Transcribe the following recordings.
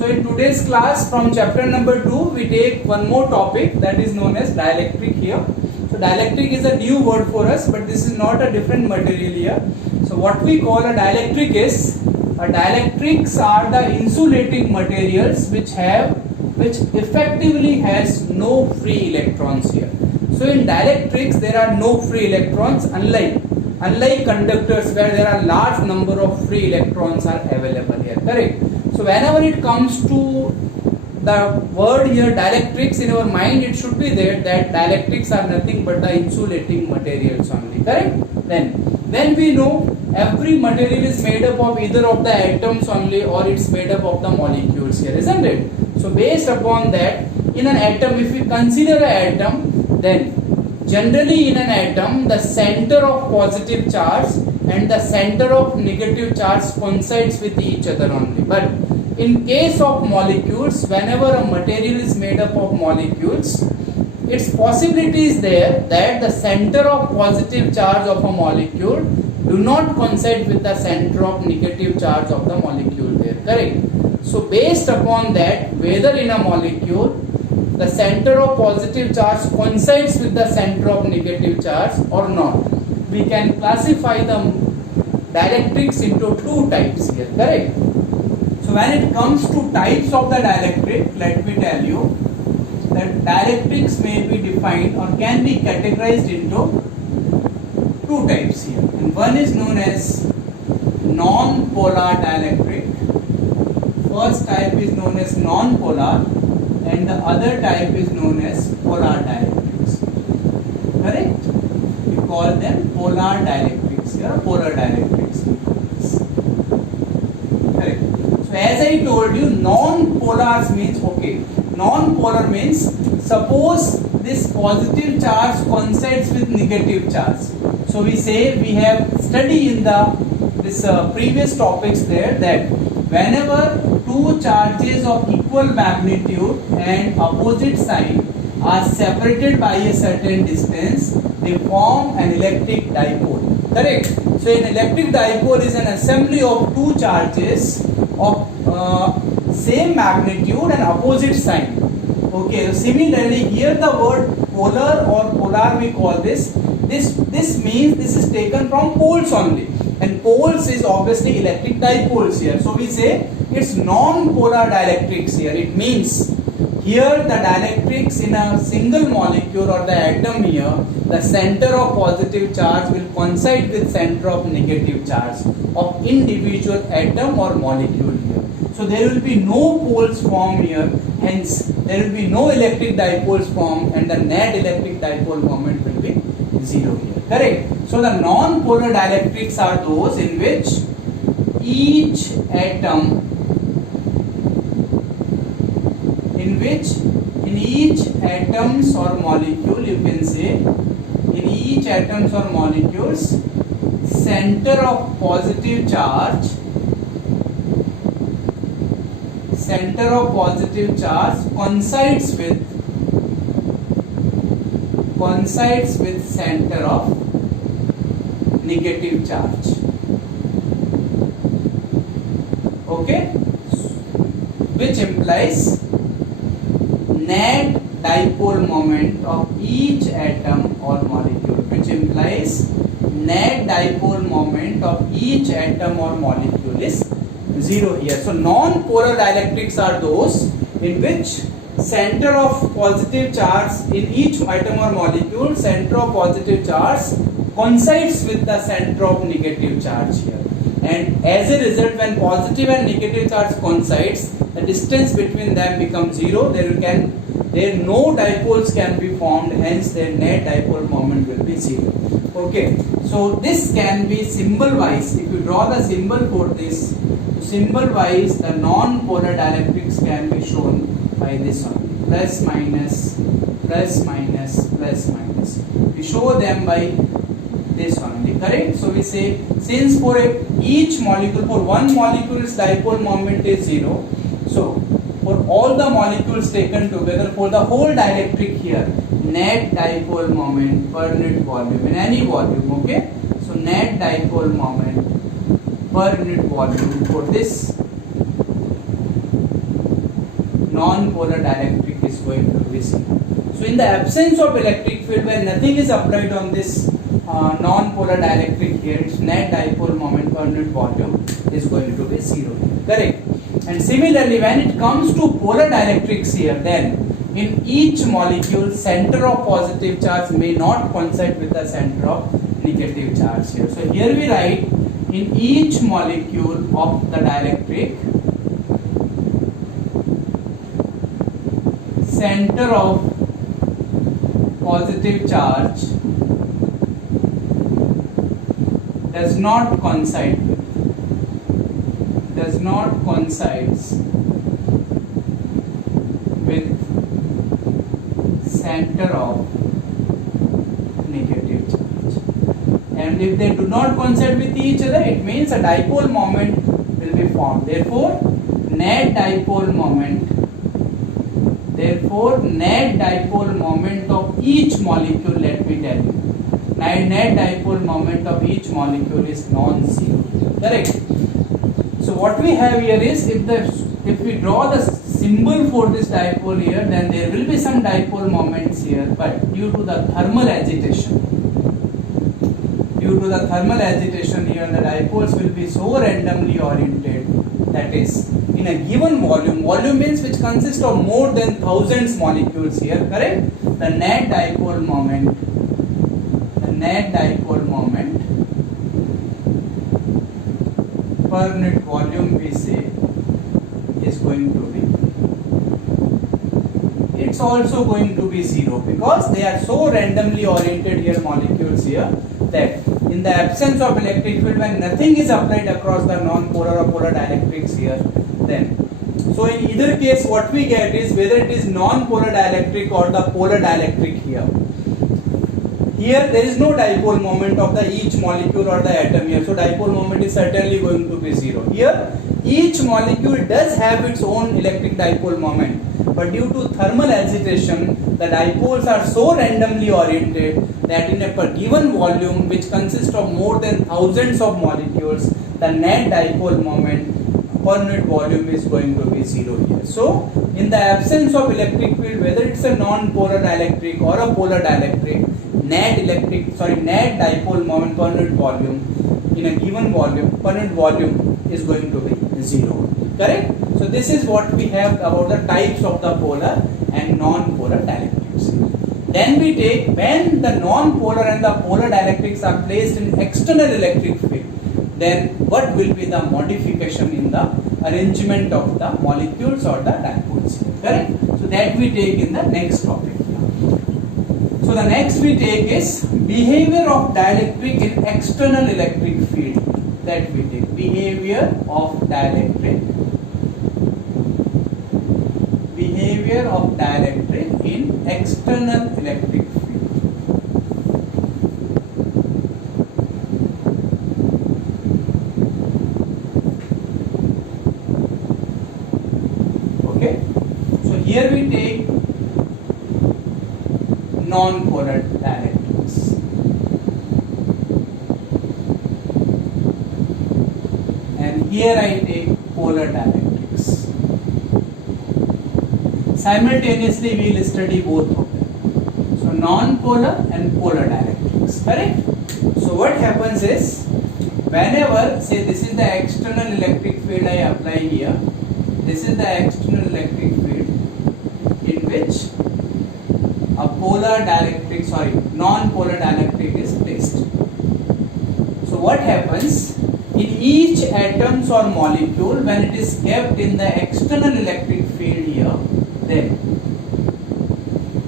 So in today's class from chapter number 2 we take one more topic that is known as dielectric here. So dielectric is a new word for us, but this is not a different material here. So what we call a dielectric is, dielectrics are the insulating materials which effectively has no free electrons here. So in dielectrics there are no free electrons, unlike conductors where there are large number of free electrons are available here, correct? So whenever it comes to the word here dielectrics, in our mind it should be there that dielectrics are nothing but the insulating materials only, correct? Then we know every material is made up of either of the atoms only or it's made up of the molecules here, isn't it? So based upon that, in an atom, if we consider an atom, then generally in an atom the center of positive charge and the center of negative charge coincides with each other only. But in case of molecules, whenever a material is made up of molecules, its possibility is there that the center of positive charge of a molecule do not coincide with the center of negative charge of the molecule there, correct? So based upon that, whether in a molecule the center of positive charge coincides with the center of negative charge or not, we can classify the dielectrics into two types here, correct? So when it comes to types of the dielectric, let me tell you that dielectrics may be defined or can be categorized into two types here. And one is known as non-polar dielectric. First type is known as non-polar and the other type is known as polar dielectrics. Correct? We call them polar dielectrics here, polar dielectrics. Correct. So as I told you, non-polars means, okay, non-polar means suppose this positive charge coincides with negative charge. So we say, we have studied in this previous topics there that whenever two charges of equal magnitude and opposite sign are separated by a certain distance, they form an electric dipole, correct? So an electric dipole is an assembly of two charges of same magnitude and opposite sign. Okay, so similarly here the word polar or polar we call this means this is taken from poles only, and poles is obviously electric dipoles here. So we say it's non-polar dielectrics here. It means here the dielectrics in a single molecule or the atom here, the center of positive charge will coincide with center of negative charge of individual atom or molecule here. So there will be no poles formed here, hence there will be no electric dipoles formed and the net electric dipole moment will be zero here, correct? So the non-polar dielectrics are those in which each atom, in each atoms or molecule, you can say, in each atoms or molecules, center of positive charge coincides with center of negative charge. Okay, which implies net dipole moment of each atom or molecule, is zero here. So non-polar dielectrics are those in which center of positive charge in each atom or molecule, center of positive charge coincides with the center of negative charge here, and as a result when positive and negative charge coincides, the distance between them becomes zero. There no dipoles can be formed, hence their net dipole moment will be zero. Okay, so this can be symbol wise. If you draw the symbol for this, symbol wise the non-polar dielectrics can be shown by this one, plus minus, plus minus, plus minus. We show them by this only, correct? So we say, since for each molecule, for one molecule's dipole moment is zero, so for all the molecules taken together, for the whole dielectric here, net dipole moment per unit volume in any volume, okay? So net dipole moment per unit volume for this non-polar dielectric is going to be 0. So in the absence of electric field, when nothing is applied on this non-polar dielectric here, its net dipole moment per unit volume is going to be 0 here, correct? And similarly, when it comes to polar dielectrics here, then in each molecule, center of positive charge may not coincide with the center of negative charge here. So here we write, in each molecule of the dielectric, center of positive charge does not coincide with center of negative charge. And if they do not coincide with each other, it means a dipole moment will be formed. Therefore, net dipole moment of each molecule, let me tell you, net dipole moment of each molecule is non-zero. Correct? So what we have here is, if we draw the symbol for this dipole here, then there will be some dipole moments here, but due to the thermal agitation here, the dipoles will be so randomly oriented, that is, in a given volume means which consists of more than thousands molecules here, correct? The net dipole moment per unit volume, we say, is going to be, it's also going to be 0, because they are so randomly oriented here, molecules here, that in the absence of electric field, when nothing is applied across the non-polar or polar dielectrics here, then, so in either case what we get is, whether it is non-polar dielectric or the polar dielectric here, there is no dipole moment of the each molecule or the atom here, so dipole moment is certainly going to be 0. Here each molecule does have its own electric dipole moment, but due to thermal agitation, the dipoles are so randomly oriented that in a given volume which consists of more than thousands of molecules, the net dipole moment per unit volume is going to be 0 here. So in the absence of electric field, whether it's a non-polar dielectric or a polar dielectric, net dipole moment per unit volume in a given volume per unit volume is going to be 0. Correct? So this is what we have about the types of the polar and non-polar dielectrics. Then we take, when the non-polar and the polar dielectrics are placed in external electric field, then what will be the modification in the arrangement of the molecules or the dipoles. Correct? So that we take in the next topic. So the next we take is behavior of dielectric in external electric field. That we take behavior of dielectric in external electric field. Okay, so here we take non-polar dielectrics. And here I take polar dielectrics. Simultaneously we will study both of them. So non-polar and polar dielectrics. Correct? So what happens is, whenever, say this is the external electric field I apply here, this is the external electric field in which a non-polar dielectric is placed. So what happens, in each atoms or molecule, when it is kept in the external electric field here, then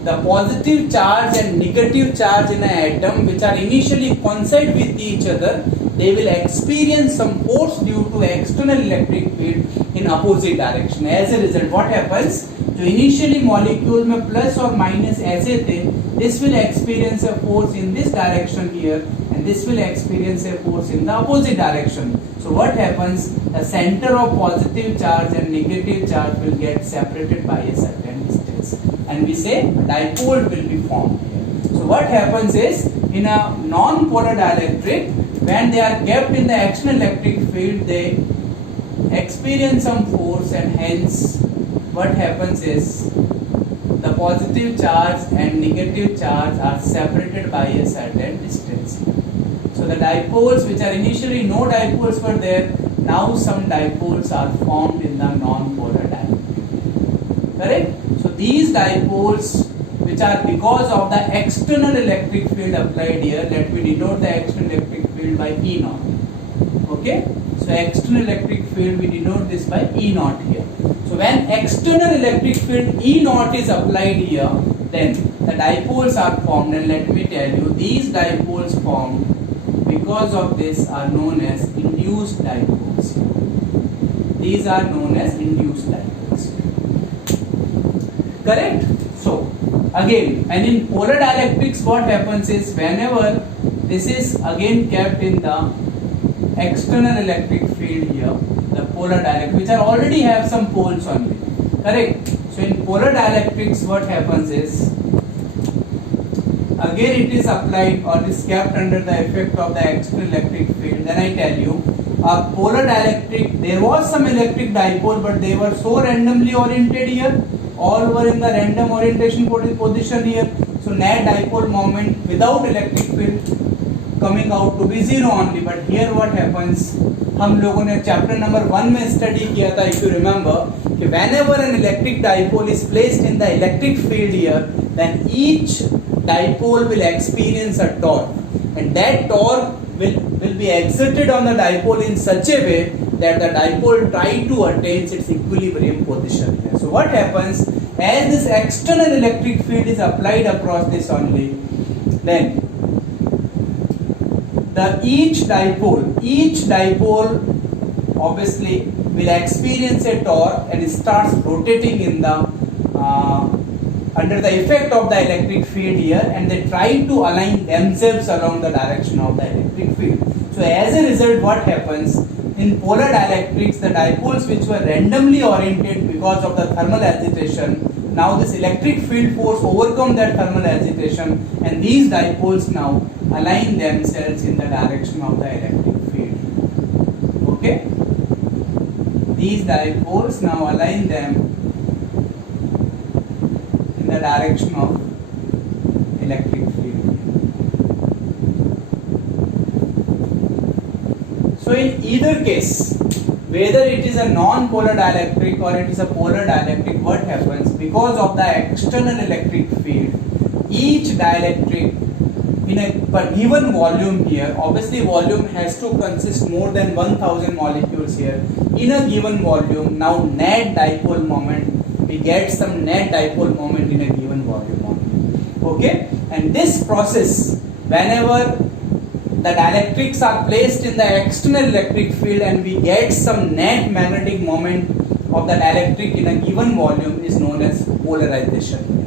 the positive charge and negative charge in an atom, which are initially coincide with each other, they will experience some force due to external electric field in opposite direction. As a result, what happens, जो initially molecule में plus or minus ऐसे थे, this will experience a force in this direction here, and this will experience a force in the opposite direction. So what happens, the center of positive charge and negative charge will get separated by a certain distance, and we say a dipole will be formed here. So what happens is, in a non-polar dielectric, when they are kept in the external electric field, they experience some force, and hence what happens is the positive charge and negative charge are separated by a certain distance. So the dipoles which are initially no dipoles were there, now some dipoles are formed in the non-polar dielectric. Correct? So these dipoles which are because of the external electric field applied here, let me denote the external electric field by E naught. Okay? So external electric field, we denote this by E naught here. So when external electric field E naught is applied here, then the dipoles are formed, and let me tell you, these dipoles formed because of this are known as induced dipoles. These are known as induced dipoles. Correct? So again, and in polar dielectrics what happens is, whenever this is again kept in the external electric field here, the polar dielectric, which are already have some poles only. Correct? So in polar dielectrics what happens is, again it is applied or is kept under the effect of the external electric field. Then I tell you, a polar dielectric, there was some electric dipole, but they were so randomly oriented here, all were in the random orientation position here. So net dipole moment without electric field coming out to be zero only. But here what happens, हम लोगों ने chapter number 1 में study किया था, if you remember, कि whenever an electric dipole is placed in the electric field here, then each dipole will experience a torque, and that torque will be exerted on the dipole in such a way that the dipole try to attain its equilibrium position here. So what happens, as this external electric field is applied across this only, then each dipole obviously will experience a torque and starts rotating in the under the effect of the electric field here, and they try to align themselves along the direction of the electric field. So as a result, what happens in polar dielectrics, the dipoles which were randomly oriented because of the thermal agitation, now this electric field force overcome that thermal agitation, and these dipoles now align themselves in the direction of the electric field. Okay? These dipoles now align them in the direction of electric field. So in either case, whether it is a non-polar dielectric or it is a polar dielectric, what happens, because of the external electric field, each dielectric in a given volume here, obviously volume has to consist more than 1000 molecules here, in a given volume, now net dipole moment, we get some net dipole moment in a given volume only. Okay? And this process, whenever the dielectrics are placed in the external electric field and we get some net magnetic moment of the dielectric in a given volume, is known as polarization.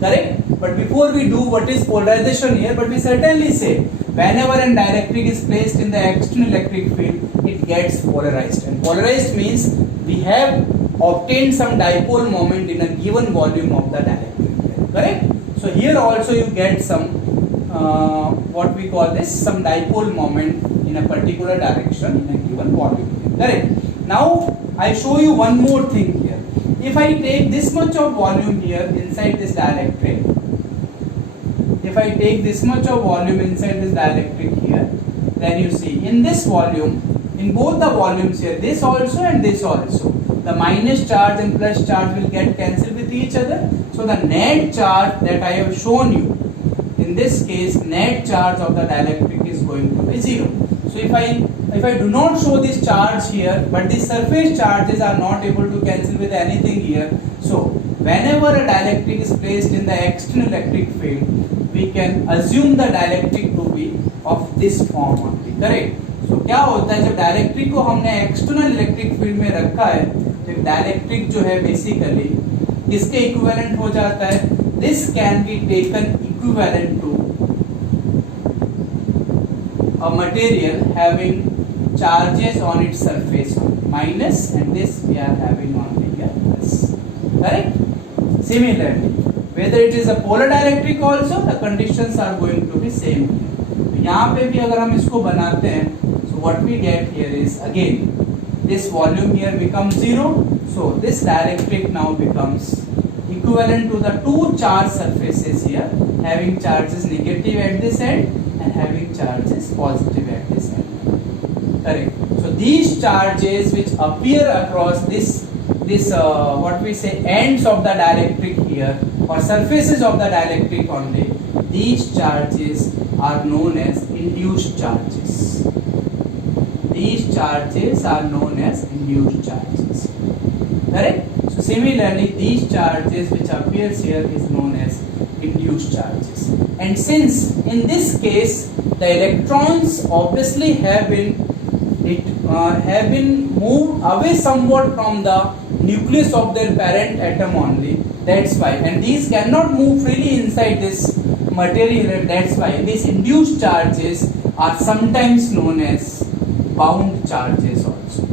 Correct? But before we do what is polarization here, but we certainly say whenever an dielectric is placed in the external electric field, it gets polarized. And polarized means we have obtained some dipole moment in a given volume of the dielectric. Correct? So here also you get some what we call this, some dipole moment in a particular direction in a given volume. Correct? Now I show you one more thing here. If I take this much of volume here inside this dielectric, if I take this much of volume inside this dielectric here, then you see in this volume, in both the volumes here, this also and this also, the minus charge and plus charge will get cancelled with each other. So the net charge that I have shown you, in this case, net charge of the dielectric is going to be 0. So if I do not show this charge here, but the surface charges are not able to cancel with anything here, so whenever a dielectric is placed in the external electric field, we can assume the dielectric to be of this form only. Correct? So क्या होता है, जब dielectric को हमने external electric field में रखा है, तो dielectric जो है basically किसके equivalent हो जाता है? This can be taken equivalent to a material having charges on its surface minus, and this we are having only here plus. Correct? Similarly, whether it is a polar dielectric also, the conditions are going to be same here. यहाँ पे भी अगर हम इसको बनाते हैं, so what we get here is again this volume here becomes 0. So this dielectric now becomes equivalent to the two charge surfaces here, having charges negative at this end and having charges positive at this end. Correct. So these charges which appear across this what we say ends of the dielectric here, or surfaces of the dielectric only, these charges are known as induced charges. These charges are known as induced charges. Correct? So similarly, these charges which appears here is known as induced charges. And since in this case the electrons obviously have been moved away somewhat from the nucleus of their parent atom only, that's why, and these cannot move freely inside this material, that's why these induced charges are sometimes known as bound charges also.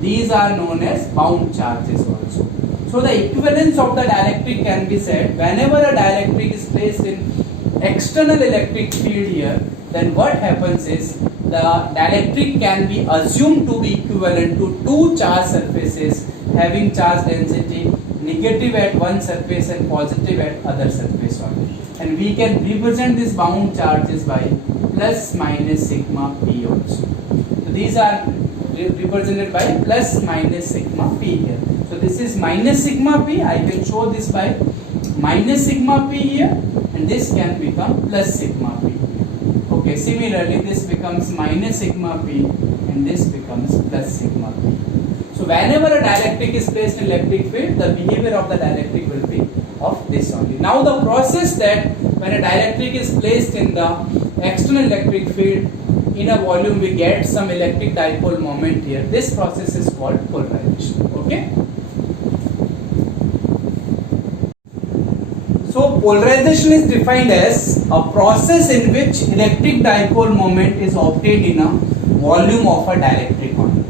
These are known as bound charges also. So the equivalence of the dielectric can be said whenever a dielectric is placed in external electric field here, then what happens is the dielectric can be assumed to be equivalent to two charge surfaces having charge density negative at one surface and positive at other surface only. And we can represent these bound charges by plus minus sigma p also. So these are represented by plus minus sigma p here. So this is minus sigma p. I can show this by minus sigma p here, and this can become plus sigma p. Okay, similarly this becomes minus sigma p and this becomes plus sigma p. So whenever a dielectric is placed in electric field, the behavior of the dielectric will be of this only. Now the process that when a dielectric is placed in the external electric field in a volume, we get some electric dipole moment here. This process is called polarization. Okay. So polarization is defined as a process in which electric dipole moment is obtained in a volume of a dielectric only.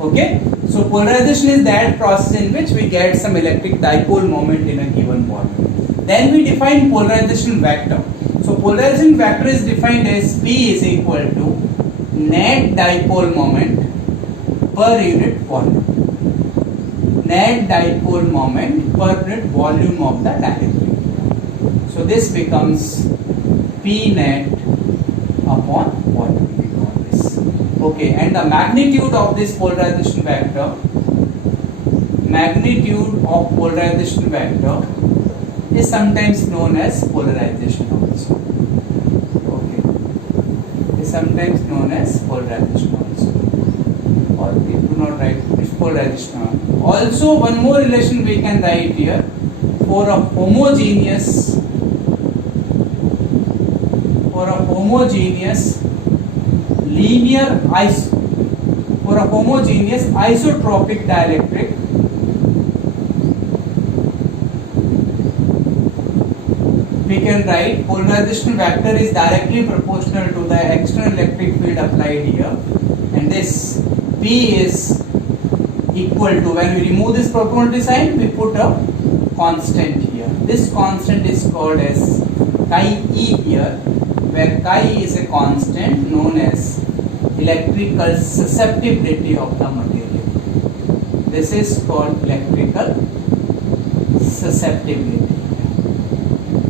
Okay. So polarization is that process in which we get some electric dipole moment in a given volume. Then we define polarization vector. So polarization vector is defined as P is equal to net dipole moment per unit volume. Net dipole moment per unit volume of the dielectric. So this becomes P net upon volume. We call this. Okay, and the magnitude of this polarization vector, is sometimes known as polarization also. Okay, is sometimes known as polarization also. Or we do not write it's polarization. Also, one more relation we can write here for a homogeneous isotropic dielectric, we can write polarization vector is directly proportional to the external electric field applied here, and this P is equal to, when we remove this proportionality sign, we put a constant here. This constant is called as chi E here, where chi is a constant known as electrical susceptibility of the material. This is called electrical susceptibility.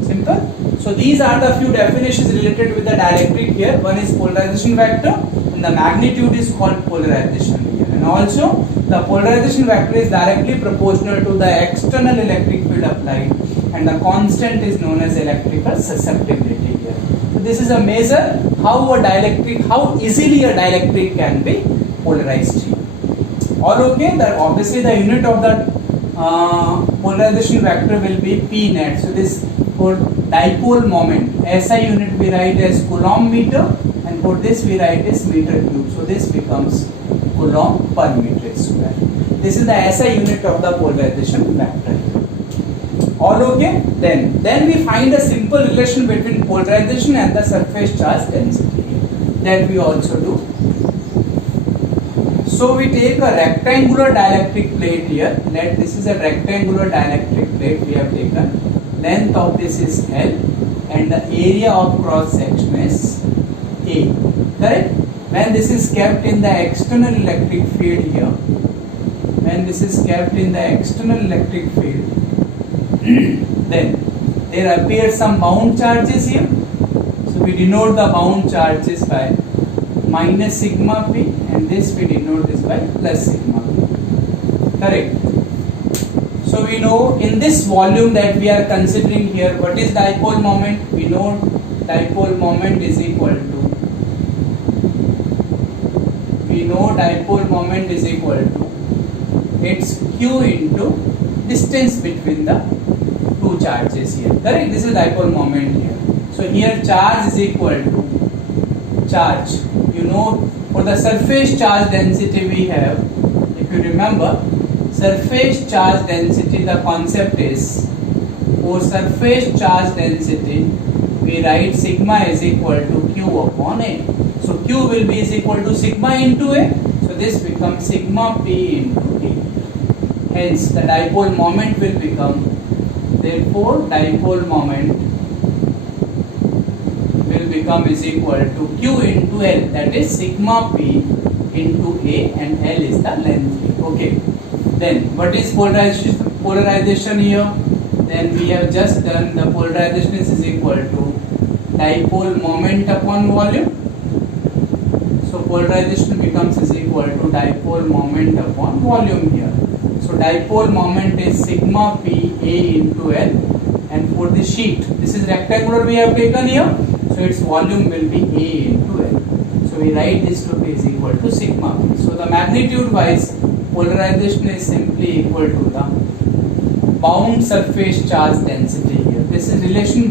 Simple. So these are the few definitions related with the dielectric here. One is polarization vector, and the magnitude is called polarization here. And also the polarization vector is directly proportional to the external electric field applied, and the constant is known as electrical susceptibility here. So this is a measure how easily a dielectric can be polarized here. All okay? That obviously the unit of the polarization vector will be P net. So this for dipole moment, SI unit we write as Coulomb meter, and for this we write as meter cube. So this becomes Coulomb per meter square. This is the SI unit of the polarization vector. All okay? Then we find a simple relation between polarization and the surface charge density. That we also do. So we take a rectangular dielectric plate here. This is a rectangular dielectric plate we have taken. Length of this is L and the area of cross section is A. Correct? when this is kept in the external electric field here, when this is kept in the external electric field, then there appear some bound charges here. So we denote the bound charges by minus sigma p, and this we denote this by plus sigma p. Correct. So we know in this volume that we are considering here, what is dipole moment? We know dipole moment is equal to, it's q into distance between the two charges here. Correct? This is dipole moment here. So here charge is equal to charge. You know, for the surface charge density we have, if you remember, surface charge density, the concept is, for surface charge density we write sigma is equal to q upon a. So q will be is equal to sigma into a. So this becomes sigma p into a. Hence the dipole moment will become, therefore dipole moment will become is equal to q into L, that is sigma p into a, and L is the length. Okay. Then what is polarization here? Then we have just done the polarization is equal to dipole moment upon volume. So polarization becomes is equal to dipole moment upon volume here. So dipole moment is sigma p a into L, and for the sheet, this is rectangular we have taken here, so its volume will be a into L. So we write this to be is equal to sigma p. So the magnitude wise polarization is simply equal to the bound surface charge density here. This is relation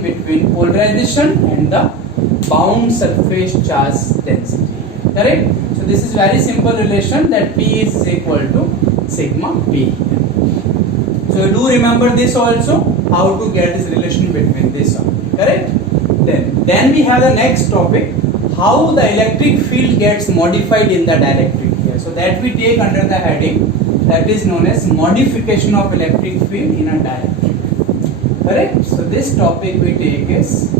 between polarization and the bound surface charge density. Correct? So this is very simple relation, that P is equal to sigma P. So you do remember this also, how to get this relation between this one. Correct? Then we have the next topic, how the electric field gets modified in the dielectric here. So that we take under the heading that is known as modification of electric field in a dielectric. Correct? So this topic we take is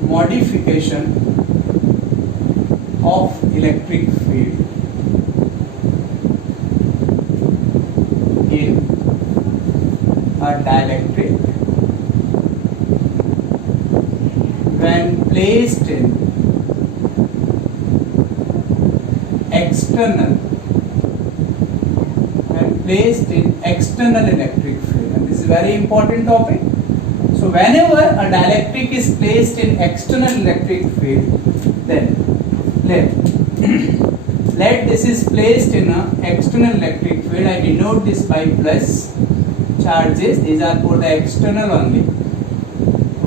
modification of electric field in a dielectric when placed in external electric field, and this is very important topic. So whenever a dielectric is placed in external electric field, then let this is placed in a external electric field. I denote this by plus charges. These are for the external only.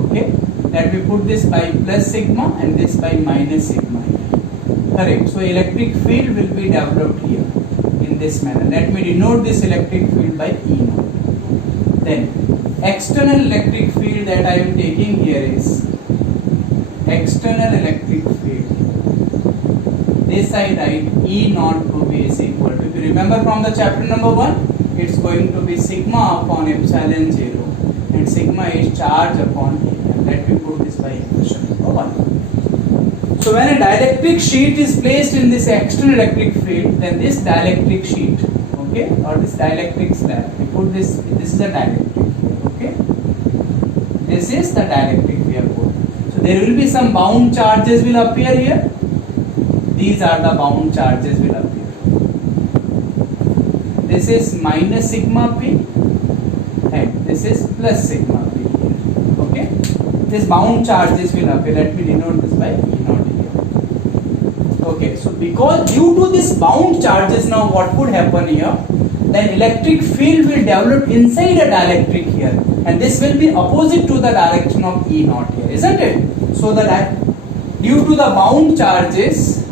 Okay, that we put this by plus sigma and this by minus sigma. Correct. So electric field will be developed here in this manner. Let me denote this electric field by E naught. Then external electric field that I am taking here is external electric field. This I write E naught to be is equal to, if you remember from the chapter number 1, it's going to be sigma upon epsilon 0, and sigma is charge upon E. And let me put this by equation number 1. So when a dielectric sheet is placed in this external electric field, then this dielectric sheet, okay, or this dielectric slab, we put this is the dielectric here, okay. This is the dielectric we have put. So there will be some bound charges will appear here. These are the bound charges will appear. This is minus sigma p and this is plus sigma p here, okay. This bound charges will appear. Let me denote this by E naught here. Okay, so because due to this bound charges, now what would happen here? Then electric field will develop inside a dielectric here, and this will be opposite to the direction of E naught here, isn't it? So that due to the bound charges,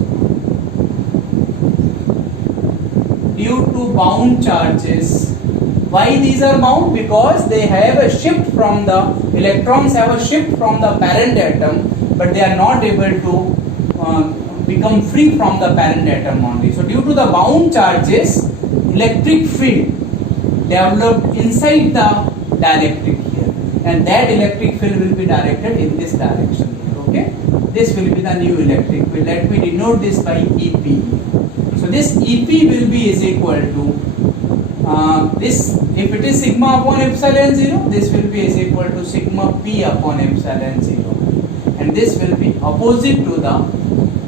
why these are bound? Because they have a shift from the electrons have a shift from the parent atom, but they are not able to become free from the parent atom only. So due to the bound charges, electric field developed inside the dielectric here, and that electric field will be directed in this direction here, okay. this will be the new electric field. Let me denote this by EP. So this EP will be is equal to this, if it is sigma upon epsilon 0, this will be is equal to sigma P upon epsilon 0, and this will be opposite to the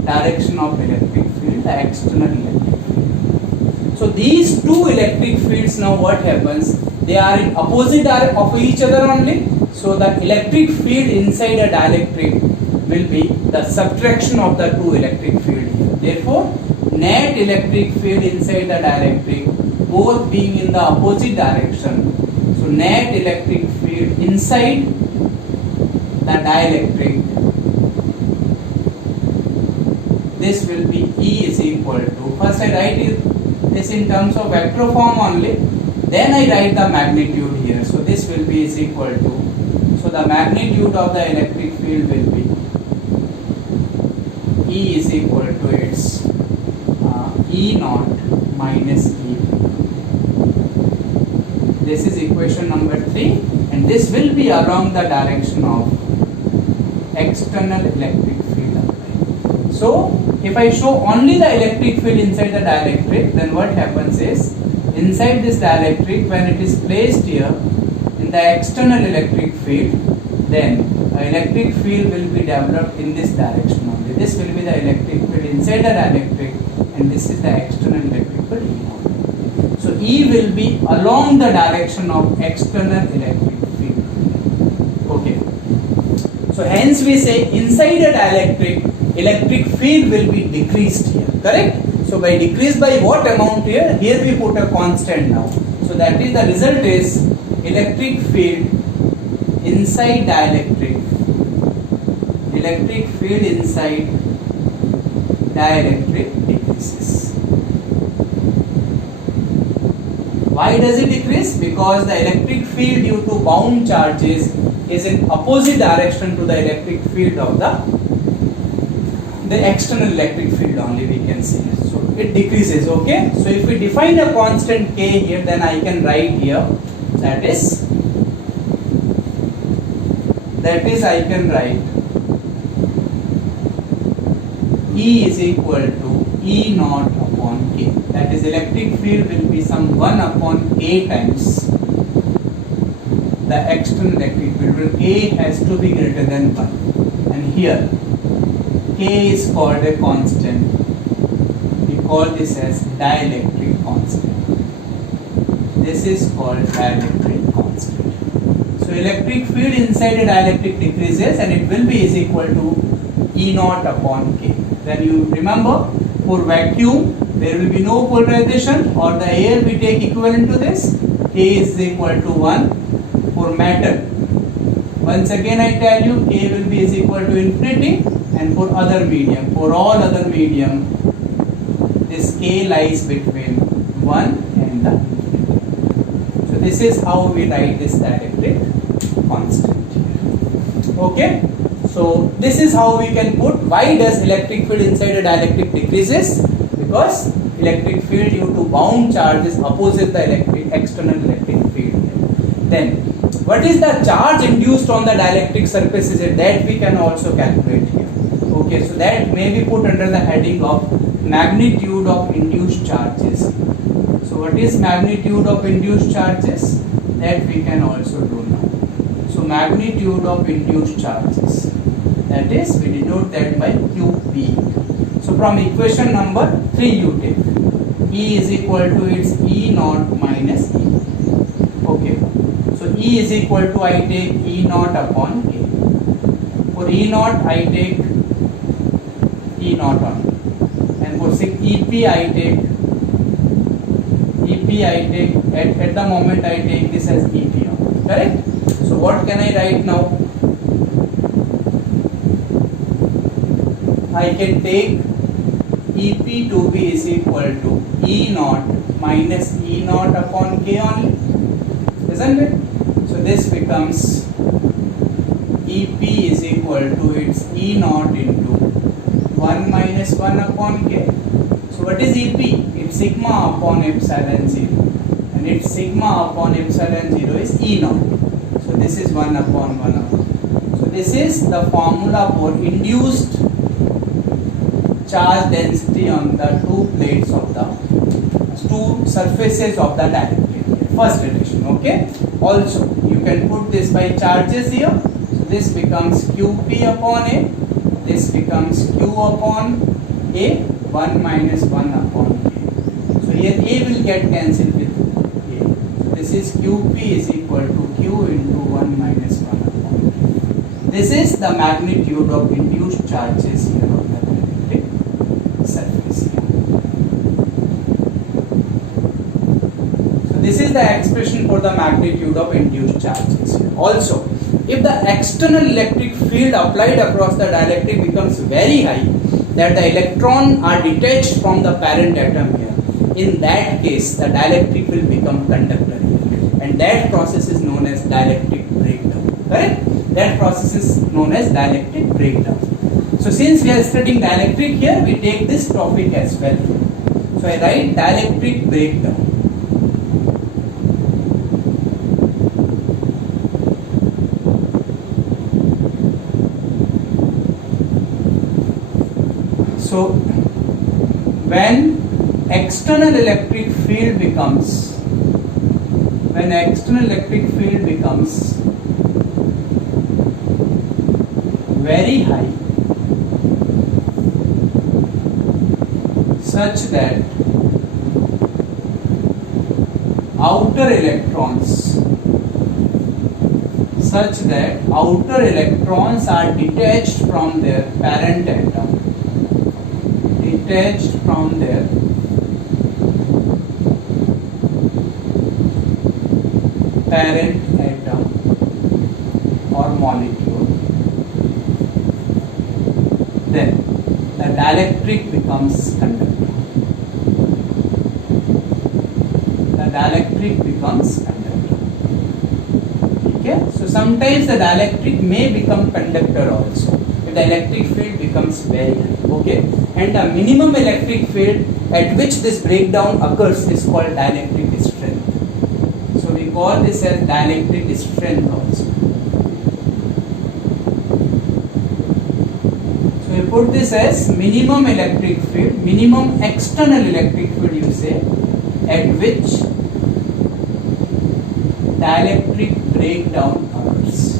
direction of electric field, the external electric field. So these two electric fields, now what happens, they are in opposite of each other only. So the electric field inside a dielectric will be the subtraction of the two electric field here. Therefore, net electric field inside the dielectric, both being in the opposite direction. So net electric field inside the dielectric, this will be E is equal to, first I write this in terms of vector form only, then I write the magnitude here. So this will be is equal to, so the magnitude of the electric field will be E is equal to its E naught minus E. This is equation number 3, and this will be along the direction of external electric field applied. So if I show only the electric field inside the dielectric, then what happens is, inside this dielectric, when it is placed here in the external electric field, then an electric field will be developed in this direction only. This will be the electric field inside the dielectric, and this is the external electric field E naught. So E will be along the direction of external electric field. Okay. So hence we say inside a dielectric, electric field will be decreased here. Correct? So by decreased by what amount here? Here we put a constant now. So that is the result is electric field inside dielectric. Electric field inside dielectric decreases. Why does it decrease? Because the electric field due to bound charges is in opposite direction to the electric field of the external electric field only, we can see. So it decreases. Okay. So if we define a constant K here, then I can write here, that is I can write E is equal to E naught upon K. That is electric field will be some 1 upon K times the external electric field, where K has to be greater than 1. And here K is called a constant. We call this as dielectric constant. This is called dielectric constant. So electric field inside a dielectric decreases, and it will be is equal to E naught upon K. Then you remember, for vacuum there will be no polarization, or the air we take equivalent to this, K is equal to 1. For matter, once again I tell you, K will be is equal to infinity, and for other medium, for all other medium, this K lies between 1 and the infinity. So this is how we write this dielectric constant here. Okay. So this is how we can put, why does electric field inside a dielectric decreases? Because electric field due to bound charges opposes the external electric field. Then what is the charge induced on the dielectric surface, is it, that we can also calculate here. Okay, so that may be put under the heading of magnitude of induced charges. So what is magnitude of induced charges? That we can also do now. So magnitude of induced charges, that is, we denote that by QP. So from equation number 3 you take E is equal to its E naught minus E. Okay. So E is equal to, I take E naught upon K. For E naught I take E naught on, and for EP I take at the moment I take this as EP on. Correct? So what can I write now? I can take EP to be is equal to E naught minus E naught upon K only, isn't it? So this becomes EP is equal to its E naught into 1 minus 1 upon K. So what is EP? It's sigma upon epsilon 0, and its sigma upon epsilon 0 is E naught. So this is 1 upon 1 upon. So this is the formula for induced charge density on the two plates of the two surfaces of the dielectric. First relation, okay. Also, you can put this by charges here. So this becomes QP upon A. This becomes Q upon A. 1 minus 1 upon A. So here A will get cancelled with A. So this is QP is equal to Q into 1 minus 1 upon A. This is the magnitude of induced charges here on the dielectric surface here. So this is the expression for the magnitude of induced charges here. Also, if the external electric field applied across the dielectric becomes very high, that the electron are detached from the parent atom here, in that case the dielectric will become conductor here, and that process is known as dielectric breakdown. Correct? That process is known as dielectric breakdown. So since we are studying dielectric here, we take this topic as well. So I write dielectric breakdown. So when external electric field becomes very high, such that outer electrons are detached from their parent atom, or molecule, then the dielectric becomes conductor. Okay, so sometimes the dielectric may become conductor also if the electric field becomes very high. Okay, and the minimum electric field at which this breakdown occurs is called dielectric strength. So we call this as dielectric strength also. So we put this as minimum electric field, minimum external electric field you say, at which dielectric breakdown occurs.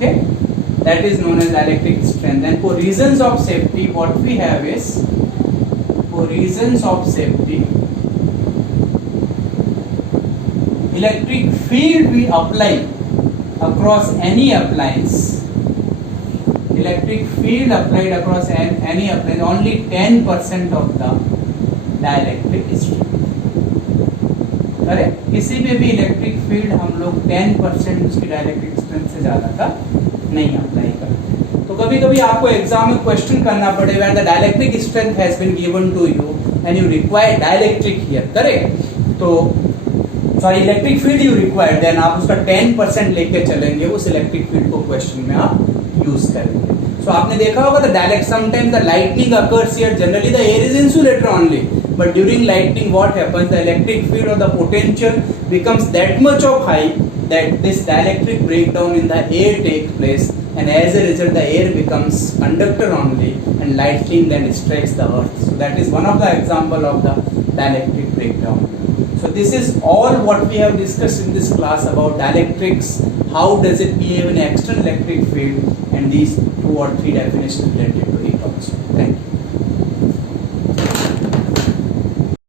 Okay, that is known as dielectric strength. And for reasons of safety, what we have is, electric field we apply across any appliance. Electric field applied across any appliance, only 10% of the dielectric strength. Correct, किसी पे भी electric field हम लोग 10% उसकी dielectric strength से ज़्यादा का नहीं अप्लाई करते. तो कभी कभी आपको एग्जाम में क्वेश्चन करना पड़े where the dielectric strength has been given to you and you require dielectric here, correct. तो sorry electric field you require, then आप उसका 10% लेके चलेंगे, उस इलेक्ट्रिक फील्ड को क्वेश्चन में आप यूज करेंगे. So आपने देखा होगा the dielectric, sometimes the lightning occurs here, generally the air is insulator only, but during lightning what happens, the electric field or the potential becomes that much of high that this dielectric breakdown in the air takes place, and as a result the air becomes conductor only and lightning then strikes the earth. So that is one of the example of the dielectric breakdown. So this is all what we have discussed in this class about dielectrics, how does it behave in external electric field, and these 2 or 3 definitions related to it.